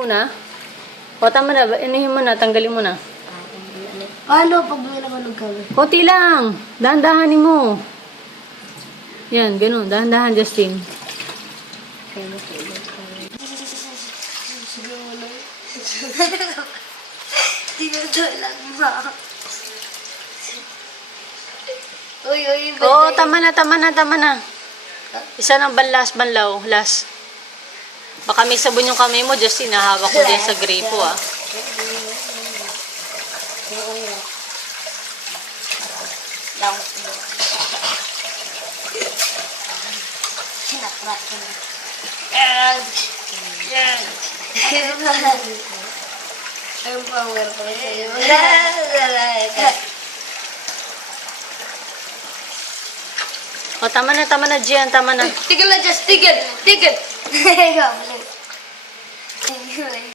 Muna? O, tama na. Inihin mo na. Tanggalin mo na. Paano pag may nakanog kami? Konti lang. Dahan-dahanin mo. Yan, ganun. Dahan-dahan, Justin. Tinutulak mo. Uy, Oo, tama na, tama na, tama na. Isa ng banlaw. Last. Baka may sabon yung kamay mo, Justin. Nahawak ko dyan sa gripo, ah. Sinaprak ko na. Ang power ko sa'yo. O, tama na, Gian, tama na. Tigil na, just tigil. Tigil. Ikaw,